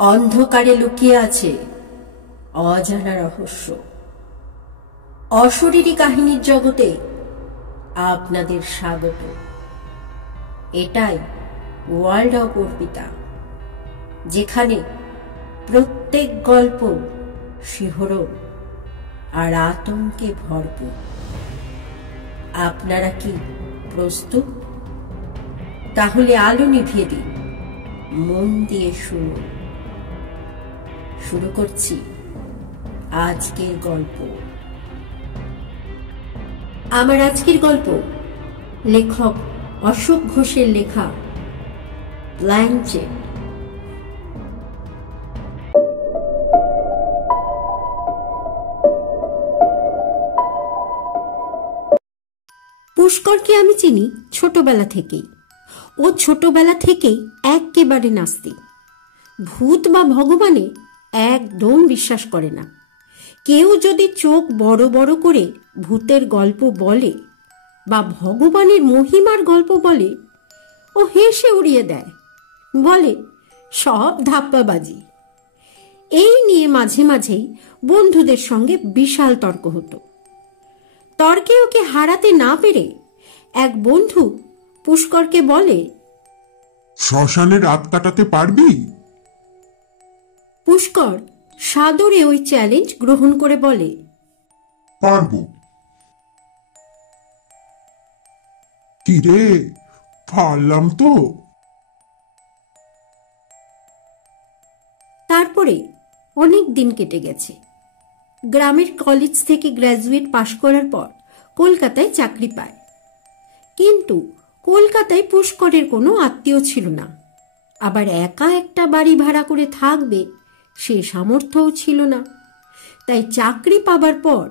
অন্ধকারে লুকিয়ে আছে অজানা রহস্য। অশরীরী কাহিনীর জগতে আপনাদের স্বাগত। এটাই ওয়ার্ল্ড অফ অর্পিতা, যেখানে প্রত্যেক গল্প শিহরণ আর আতঙ্কে ভরপুর। আপনারা কি প্রস্তুত? তাহলে আলো নিভিয়ে দিন, মন দিয়ে শুনুন। শুরু করছি আজকের গল্প। আমার আজকের গল্প লেখক অশোক ঘোষের লেখা প্ল্যানচেট। পুষ্করকে আমি চিনি ছোটবেলা থেকেই। ও ছোটবেলা থেকেই একেবারে নাস্তিক। ভূত বা ভগবানে একদম বিশ্বাস করে না। কেউ যদি চোখ বড় বড় করে ভূতের গল্প বলে বা ভগবানের মহিমার গল্প বলে, ও হেসে উড়িয়ে দেয়, বলে সব ধাপ্পাবাজি। এই নিয়ে মাঝে মাঝেই বন্ধুদের সঙ্গে বিশাল তর্ক হতো। তর্কে ওকে হারাতে না পেরে এক বন্ধু পুষ্করকে বলে, শ্মশানে রাত কাটাতে পারবি? পুষ্কর সাদরে ওই চ্যালেঞ্জ গ্রহণ করে বলে, পারবো। কি রে, পারলাম তো। তারপরে অনেক দিন কেটে গেছে। গ্রামের কলেজ থেকে গ্র্যাজুয়েট পাশ করার পর কলকাতায় চাকরি পায়। কিন্তু কলকাতায় পুষ্করের কোনো আত্মীয় ছিল না। আবার একা একটা বাড়ি ভাড়া করে থাকবে সে সামর্থ্যও ছিল না। তাই চাকরি পাবার পর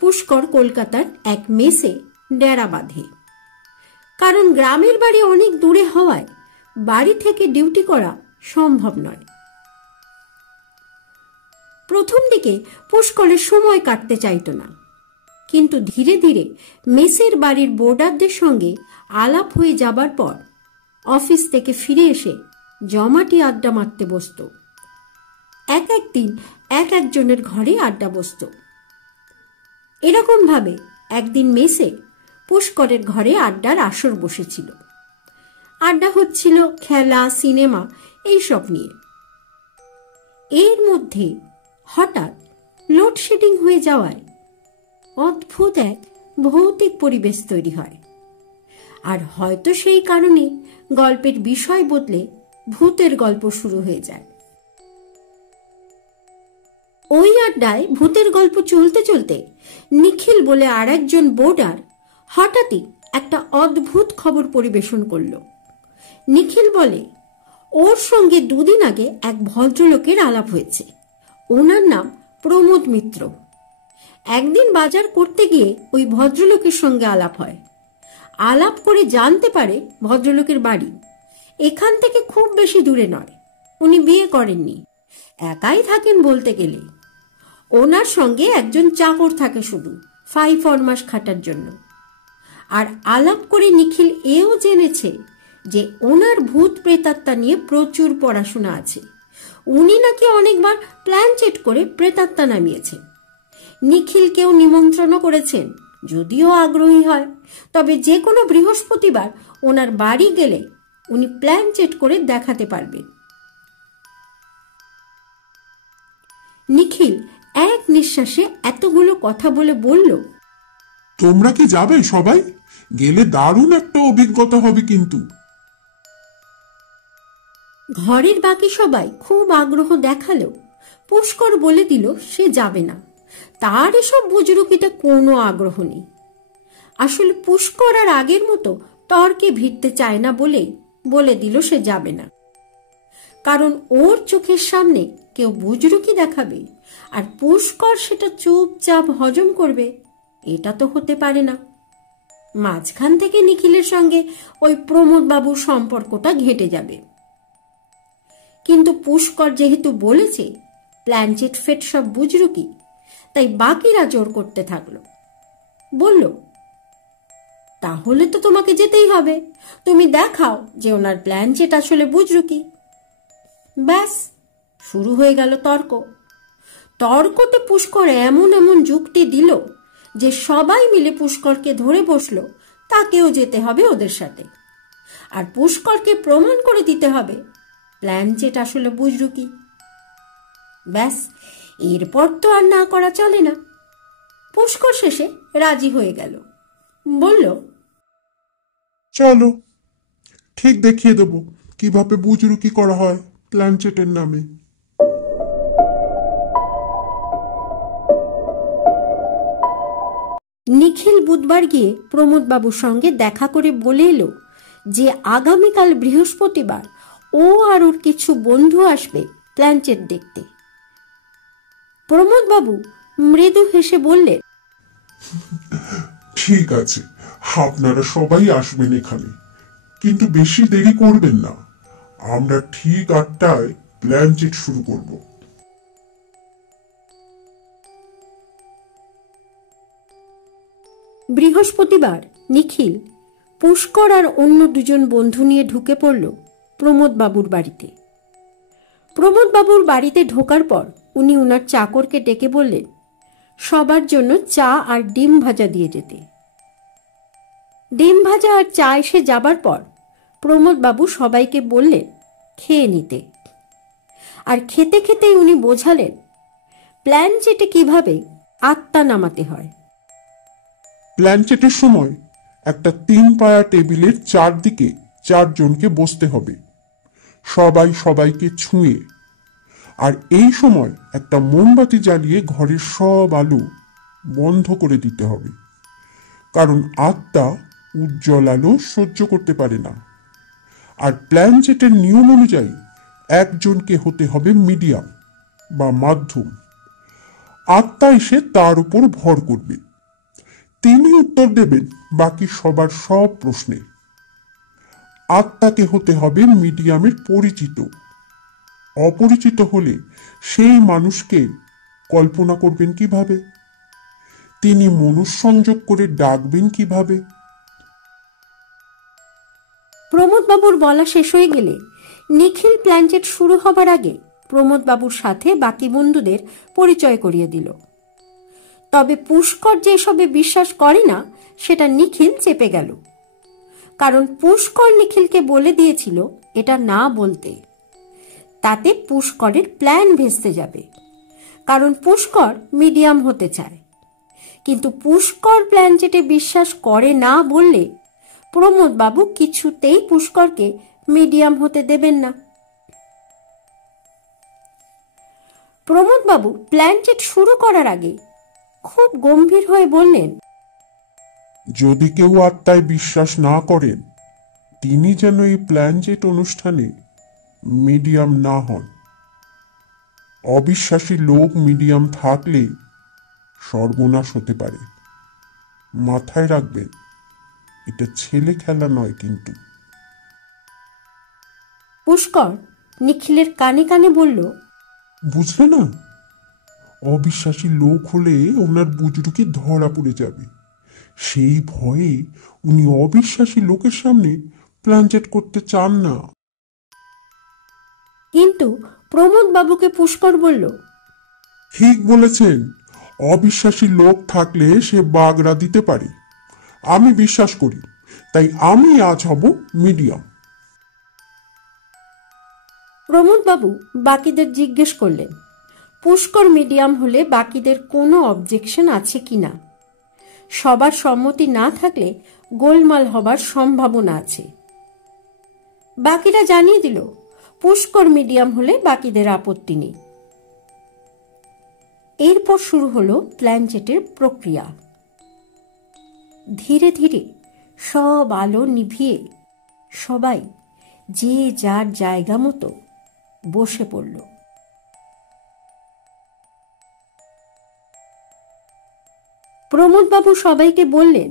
পুষ্কর কলকাতার এক মেসে ডেরা বাঁধে। কারণ গ্রামের বাড়ি অনেক দূরে হওয়ায় বাড়ি থেকে ডিউটি করা সম্ভব নয়। প্রথম দিকে পুষ্করের সময় কাটতে চাইত না, কিন্তু ধীরে ধীরে মেসের বাড়ির বোর্ডারদের সঙ্গে আলাপ হয়ে যাবার পর অফিস থেকে ফিরে এসে জমাটি আড্ডা মারতে বসত। এক একদিন এক একজনের ঘরে আড্ডা বসত। এরকম ভাবে একদিন মেসে পুষ্করের ঘরে আড্ডার আসর বসেছিল। আড্ডা হচ্ছিল খেলা, সিনেমা এইসব নিয়ে। এর মধ্যে হঠাৎ লোডশেডিং হয়ে যাওয়ায় অদ্ভুত এক ভৌতিক পরিবেশ তৈরি হয়। আর হয়তো সেই কারণে গল্পের বিষয় বদলে ভূতের গল্প শুরু হয়ে যায়। ওই আড্ডায় ভূতের গল্প চলতে চলতে নিখিল বলে আর একজন বোর্ডার হঠাৎই একটা অদ্ভুত খবর পরিবেশন করল। নিখিল বলে, ওর সঙ্গে দুদিন আগে এক ভদ্রলোকের আলাপ হয়েছে। ওনার নাম প্রমোদ মিত্র। একদিন বাজার করতে গিয়ে ওই ভদ্রলোকের সঙ্গে আলাপ হয়। আলাপ করে জানতে পারে ভদ্রলোকের বাড়ি এখান থেকে খুব বেশি দূরে নয়। উনি বিয়ে করেননি, একাই থাকেন বলতে গেলে। ওনার সঙ্গে একজন চাকর থাকে শুধু 5 ফরমাস খাটার জন্য। আর আলাপ করে নিখিল এও জেনেছে যে ওনার ভূত প্রেতাত্মা নিয়ে প্রচুর পড়াশোনা আছে। উনি নাকি অনেকবার প্ল্যানচেট করে প্রেতাত্মা নামিয়েছেন। নিখিলকেও নিমন্ত্রণ করেছেন, যদিও আগ্রহী হয়। তবে যে কোনো বৃহস্পতিবার ওনার বাড়ি গেলে উনি প্ল্যানচেট করে দেখাতে পারবেন। নিখিল এক নিঃশ্বাসে এতগুলো কথা বলে বলল, তোমরা কি যাবে সবাই? গেলে দারুণ একটা অভিজ্ঞতা হবে কিন্তু। ঘরের বাকি সবাই খুব আগ্রহ দেখালেও পুষ্কর বলে দিল সে যাবে না। তার এসব বুজরুকিতে কোনো আগ্রহ নেই। আসলে পুষ্কর আর আগের মতো তর্কে ভিড়তে চায় না বলেই বলে দিল সে যাবে না। কারণ ওর চোখের সামনে কেউ বুজরুকি দেখাবে আর পুষ্কর সেটা চুপচাপ হজম করবে, এটা তো হতে পারে না। মাঝখান থেকে নিখিলের সঙ্গে ওই প্রমোদ বাবুর সম্পর্কটা ঘেঁটে যাবে। কিন্তু পুষ্কর যেহেতু বলেছে প্ল্যানচেট ফেট সব বুজরুকি, তাই বাকিরা জোর করতে থাকলো। বলল, তাহলে তো তোমাকে যেতেই হবে। তুমি দেখাও যে ওনার প্ল্যানচেট আসলে বুজরুকি। ব্যাস, শুরু হয়ে গেল তর্ক। তর্কতে পুষ্কর এমন এমন যুক্তি দিল যে সবাই মিলে পুষ্করকে ধরে বসলো তাকেও যেতে হবে ওদের সাথে, আর পুষ্করকে প্রমাণ করে দিতে হবে প্ল্যানচেট আসলে বুজরুকি। ব্যাস, এরপর তো আর না করা চলে না। পুষ্কর শেষে রাজি হয়ে গেল, বলল, চলো ঠিক দেখিয়ে দেব কিভাবে বুজরুকি করা হয় প্ল্যানচেটের নামে। নিখিল বুধবার গিয়ে প্রমোদ বাবুর সঙ্গে দেখা করে বলে এলো যে আগামীকাল বৃহস্পতিবার ও আর ওর কিছু বন্ধু আসবে প্ল্যানচেট দেখতে। প্রমোদ বাবু মৃদু হেসে বললেন, ঠিক আছে, আপনারা সবাই আসবেন এখানে, কিন্তু বেশি দেরি করবেন না। আমরা ঠিক 8টায় প্ল্যানচেট শুরু করব। বৃহস্পতিবার নিখিল, পুষ্কর আর অন্য দুজন বন্ধু নিয়ে ঢুকে পড়ল প্রমোদ বাবুর বাড়িতে। প্রমোদ বাবুর বাড়িতে ঢোকার পর উনি উনার চাকরকে ডেকে বললেন সবার জন্য চা আর ডিম ভাজা দিয়ে যেতে। ডিম ভাজা আর চা এসে যাবার পর প্রমোদ বাবু সবাইকে বললেন খেয়ে নিতে। আর খেতে খেতেই উনি বোঝালেন প্ল্যানচেটে কিভাবে আত্মা নামাতে হয়। প্ল্যানচেটের সময় একটা 3 পায়া টেবিলের চারদিকে 4 জনকে বসতে হবে, সবাই সবাইকে ছুঁয়ে। আর এই সময় একটা মোমবাতি জ্বালিয়ে ঘরের সব আলো বন্ধ করে দিতে হবে, কারণ আত্মা উজ্জ্বল আলো সহ্য করতে পারে না। আর প্ল্যানচেটের নিয়ম অনুযায়ী একজনকে হতে হবে মিডিয়াম বা মাধ্যম। আত্মা এসে তার উপর ভর করবে, তিনি উত্তর দেবেন বাকি সবার সব প্রশ্নে। আত্মাকে হতে হবে মিডিয়ামের পরিচিত। অপরিচিত হলে সেই মানুষকে কল্পনা করবেন কিভাবে? তিনি মনুসংযোগ করে ডাকবেন কিভাবে? প্রমোদ বাবুর বলা শেষ হয়ে গেলে নিখিল প্ল্যানচেট শুরু হবার আগে প্রমোদ বাবুর সাথে বাকি বন্ধুদের পরিচয় করিয়ে দিল। তবে পুষ্কর যে এসবে বিশ্বাস করে না সেটা নিখিল চেপে গেল, কারণ পুষ্কর নিখিলকে বলে দিয়েছিল এটা না বলতে। তাতে পুষ্করের প্ল্যান ভেস্তে যাবে, কারণ পুষ্কর মিডিয়াম হতে চায়। কিন্তু পুষ্কর প্ল্যানচেটে বিশ্বাস করে না বললে প্রমোদ বাবু কিছুতেই পুষ্করকে মিডিয়াম হতে দেবেন না। প্রমোদ বাবু প্ল্যানচেট শুরু করার আগে খুব গম্ভীর হয়ে বললেন, যদি কেউ আত্মায় বিশ্বাস না করেন তিনি যেন এই প্ল্যানচেট অনুষ্ঠানে মিডিয়াম না হন। অবিশ্বাসী লোক মিডিয়াম থাকলে সর্বনাশ হতে পারে। মাথায় রাখবেন, এটা ছেলে খেলা নয় কিন্তু। পুষ্কর নিখিলের কানে কানে বলল, বুঝলে না, অবিশ্বাসী লোক হলে ওনার বুজরুকি ধরা পড়ে যাবে। সেই ভয়ে উনি অবিশ্বাসী লোকের সামনে প্ল্যানচেট করতে চান না। কিন্তু প্রমোদ বাবুকে পুষ্কর বলল, ঠিক বলেছেন, অবিশ্বাসী লোক থাকলে সে বাগড়া দিতে পারে। আমি বিশ্বাস করি, তাই আমি আজ হব মিডিয়াম। প্রমোদ বাবু বাকিদের জিজ্ঞেস করলেন পুষ্কর মিডিয়াম হলে বাকিদের কোনো অবজেকশন আছে কিনা। সবার সম্মতি না থাকলে গোলমাল হবার সম্ভাবনা আছে। বাকিরা জানিয়ে দিল পুষ্কর মিডিয়াম হলে বাকিদের আপত্তি নেই। এরপর শুরু হলো প্ল্যানচেটের প্রক্রিয়া। ধীরে ধীরে সব আলো নিভিয়ে সবাই যে যার জায়গা মতো বসে পড়ল। প্রমোদ বাবু সবাইকে বললেন,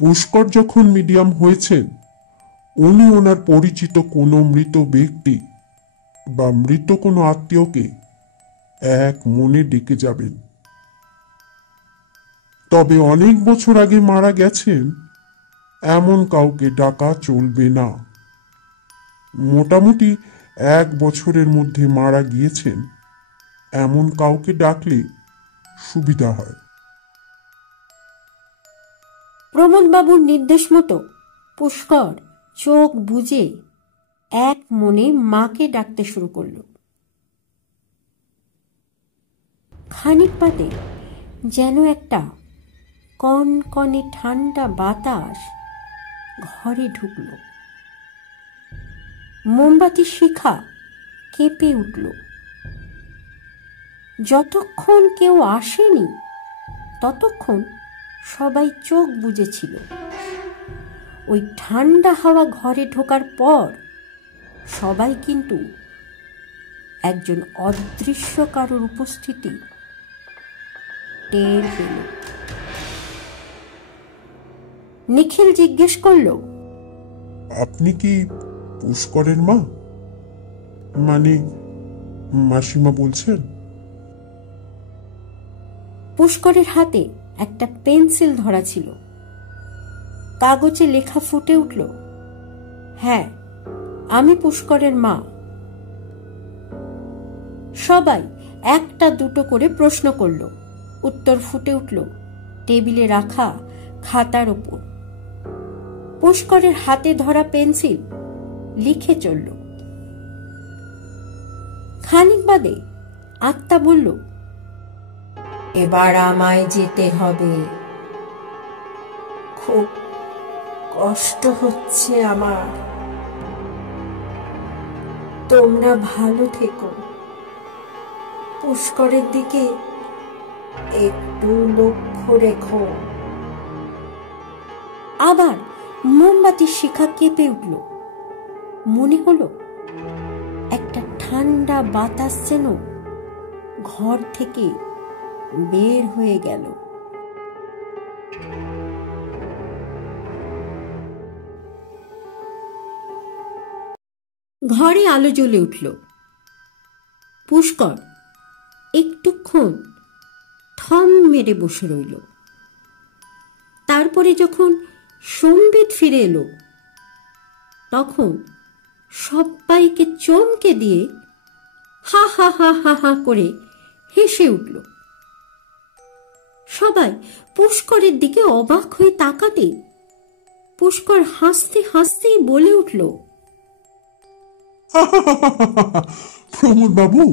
পুষ্কর যখন মিডিয়াম হয়েছেন, উনি ওনার পরিচিত কোনো মৃত ব্যক্তি বা মৃত কোনো আত্মীয়কে এক মনে ডেকে যাবেন। তবে অনেক বছর আগে মারা গেছেন এমন কাউকে ডাকা চলবে না। মোটামুটি 1 বছরের মধ্যে মারা গিয়েছেন এমন কাউকে ডাকলে সুবিধা হয়। প্রমোদবাবুর নির্দেশ মতো পুষ্কর চোখ বুজে এক মনে মাকে ডাকতে শুরু করল। খানিক বাদে যেন একটা কনকনে ঠান্ডা বাতাস ঘরে ঢুকল। মোমবাতির শিখা কেঁপে উঠল। যতক্ষণ কেউ আসেনি ততক্ষণ সবাই চোখ বুজেছিল। ওই ঠান্ডা হাওয়া ঘরে ঢোকার পর সবাই কিন্তু একজন অদৃশ্য কারোর উপস্থিতি টের পেল। নিখিল জিজ্ঞেস করল, আপনি কি পুষ্করের মা, মানে মাসিমা বলছেন? পুষ্করের হাতে একটা পেন্সিল ধরা ছিল। কাগজে লেখা ফুটে উঠল, হ্যাঁ, আমি পুষ্করের মা। সবাই একটা দুটো করে প্রশ্ন করল। উত্তর ফুটে উঠল টেবিলে রাখা খাতার উপর। পুষ্করের হাতে ধরা পেন্সিল লিখে চলল। খানিক বাদে আত্মা বলল, এবার আমায় যেতে হবে। খুব কষ্ট হচ্ছে আমার। তোমরা ভালো থেকো। পুষ্করের দিকে একটু লক্ষ্য রেখো। আবার মোমবাতির শিখা কেঁপে উঠল। মনে হলো একটা ঠান্ডা বাতাস যেন ঘর থেকে বের হয়ে গেল। ঘরে আলো জ্বলে উঠল। পুষ্কর একটুক্ষণ থম মেরে বসে রইল। তারপরে যখন সম্বিত ফিরে এলো তখন সবাইকে চমকে দিয়ে হা হা হা হা হা করে হেসে উঠল। সবাই পুষ্করের দিকে অবাক হয়ে তাকাতে পুষ্কর হাসতে হাসতেই বলে উঠল, প্রমোদ বাবু,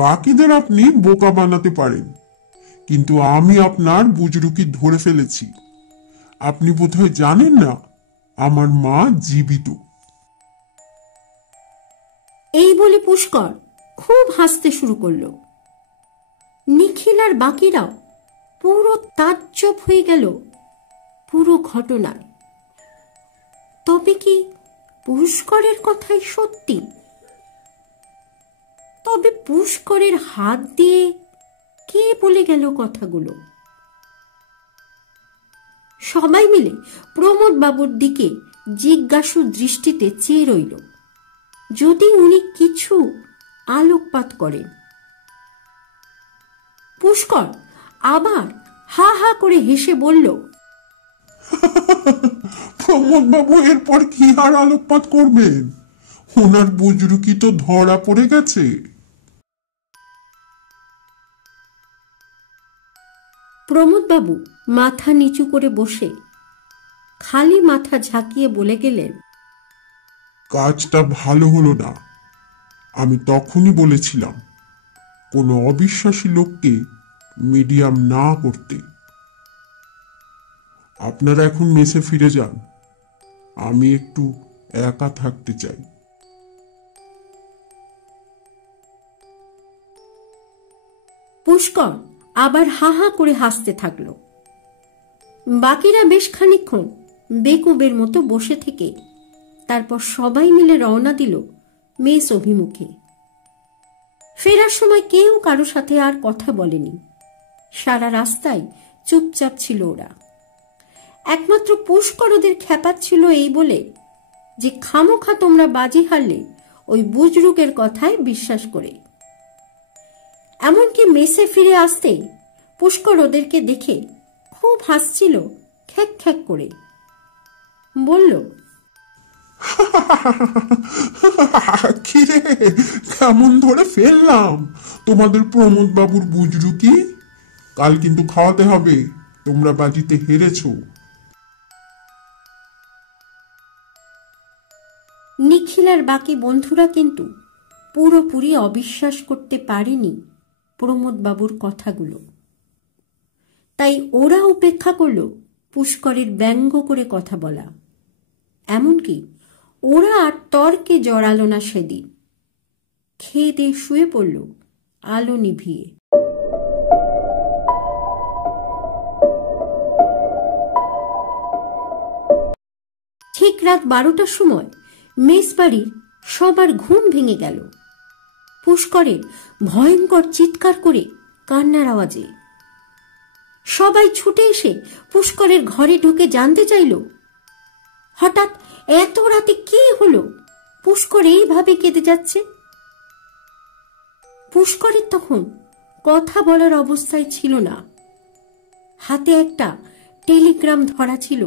বাকিদের আপনি বোকা বানাতে পারেন, কিন্তু আমি আপনার বুজরুকি ধরে ফেলেছি। আপনি বোধহয় জানেন না আমার মা জীবিত। এই বলে পুষ্কর খুব হাসতে শুরু করলো। নিখিল আর বাকিরাও পুরো তাজ্জব হয়ে গেল পুরো ঘটনায়। তবে কি পুষ্করের কথাই সত্যি? তবে পুষ্করের হাত দিয়ে কে বলে গেল কথাগুলো? সবাই মিলে প্রমোদ বাবুর দিকে জিজ্ঞাসু দৃষ্টিতে চেয়ে রইল, যদি উনি কিছু আলোকপাত করেন। পুষ্কর আবার হা হা করে হেসে বলল, প্রমোদ বাবু এরপর কি আর আলোকপাত করবেন? ওনার বুজরুকি তো ধরা পড়ে গেছে। প্রমোদ বাবু মাথা নিচু করে বসে খালি মাথা ঝাঁকিয়ে বলে গেলেন, কাজটা ভালো হলো না। আমি তখনই বলেছিলাম কোনো অবিশ্বাসী লোককে মিডিয়াম না করতে। আপনারা এখন মেসে ফিরে যান, আমি একটু একা থাকতে চাই। পুষ্কর আবার হা হা করে হাসতে থাকলো। বাকিরা বেশ খানিকক্ষণ বেকুবের মতো বসে থেকে তারপর সবাই মিলে রওনা দিল মেস অভিমুখে। ফেরার সময় কেউ কারো সাথে আর কথা বলেনি। সারা রাস্তায় চুপচাপ ছিল ওরা। একমাত্র পুষ্কর ওদের খেপাচ্ছিল এই বলে যে খামোখা তোমরা বাজি হারলে ওই বুজরুকের কথায় বিশ্বাস করে। এমনকি মেসে ফিরে আসতে পুষ্কর ওদেরকে দেখে খুব হাসছিল খ্যাক খ্যাক করে। বলল, কিরে, কেমন ধরে ফেললাম তোমাদের প্রমোদ বাবুর বুজরু কি? কাল কিন্তু খাওয়াতে হবে, তোমরা বাজিতে হেরেছো। নিখিল আর বাকি বন্ধুরা কিন্তু পুরোপুরি অবিশ্বাস করতে পারেনি প্রমোদ বাবুর কথাগুলো। তাই ওরা উপেক্ষা করল পুষ্করের ব্যঙ্গ করে কথা বলা। এমনকি ওরা আর তর্কে জড়ালো না সেদিন। খেয়ে দিয়ে শুয়ে পড়ল আলো নিভিয়ে। ঠিক রাত 12টার সময় মেস বাড়ির সবার ঘুম ভেঙে গেল পুষ্করের ভয়ঙ্কর চিৎকার করে কান্নার আওয়াজে। সবাই ছুটে এসে পুষ্করের ঘরে ঢুকে জানতে চাইল হঠাৎ এত রাতে কি হলো, পুষ্কর এইভাবে কেঁদে যাচ্ছে। পুষ্করের তখন কথা বলার অবস্থায় ছিল না। হাতে একটা টেলিগ্রাম ধরা ছিল,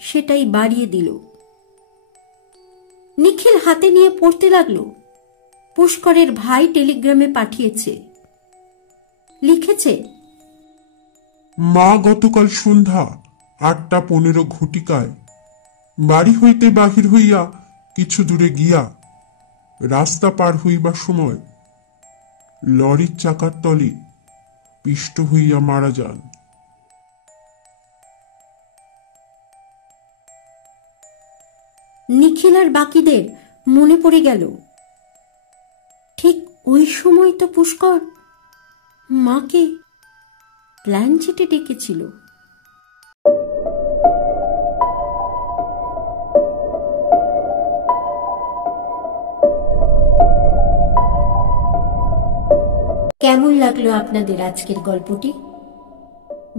সেটাই বাড়িয়ে দিল। নিখিল হাতে নিয়ে পড়তে লাগলো। পুষ্করের ভাই টেলিগ্রামে পাঠিয়েছে, লিখেছে, মা গতকাল সন্ধ্যা 8:15 ঘটিকায় বাড়ি হইতে বাহির হইয়া কিছু দূরে গিয়া রাস্তা পার হইবার সময় লরির চাকার তলে পিষ্ট হইয়া মারা যান। নিখিল আর বাকিদের মনে পড়ে গেল ঠিক ওই সময় তো পুষ্কর মাকে প্ল্যানচেটে ডেকেছিল। কেমন লাগলো আপনাদের আজকের গল্পটি?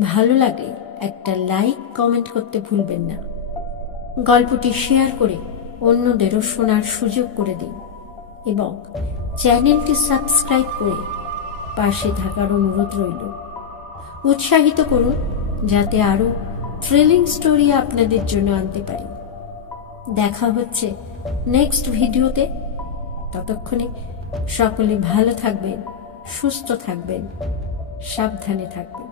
ভালো লাগলে একটা লাইক কমেন্ট করতে ভুলবেন না। গল্পটি শেয়ার করে অন্যদেরও শোনার সুযোগ করে দিন এবং চ্যানেলটি সাবস্ক্রাইব করে পাশে থাকার অনুরোধ রইল। উৎসাহিত করুন যাতে আরো থ্রিলিং স্টোরি আপনাদের জন্য আনতে পারি। দেখা হচ্ছে নেক্সট ভিডিওতে। ততক্ষণে সকলে ভালো থাকবেন, সুস্থ থাকবেন, সাবধানে থাকবেন।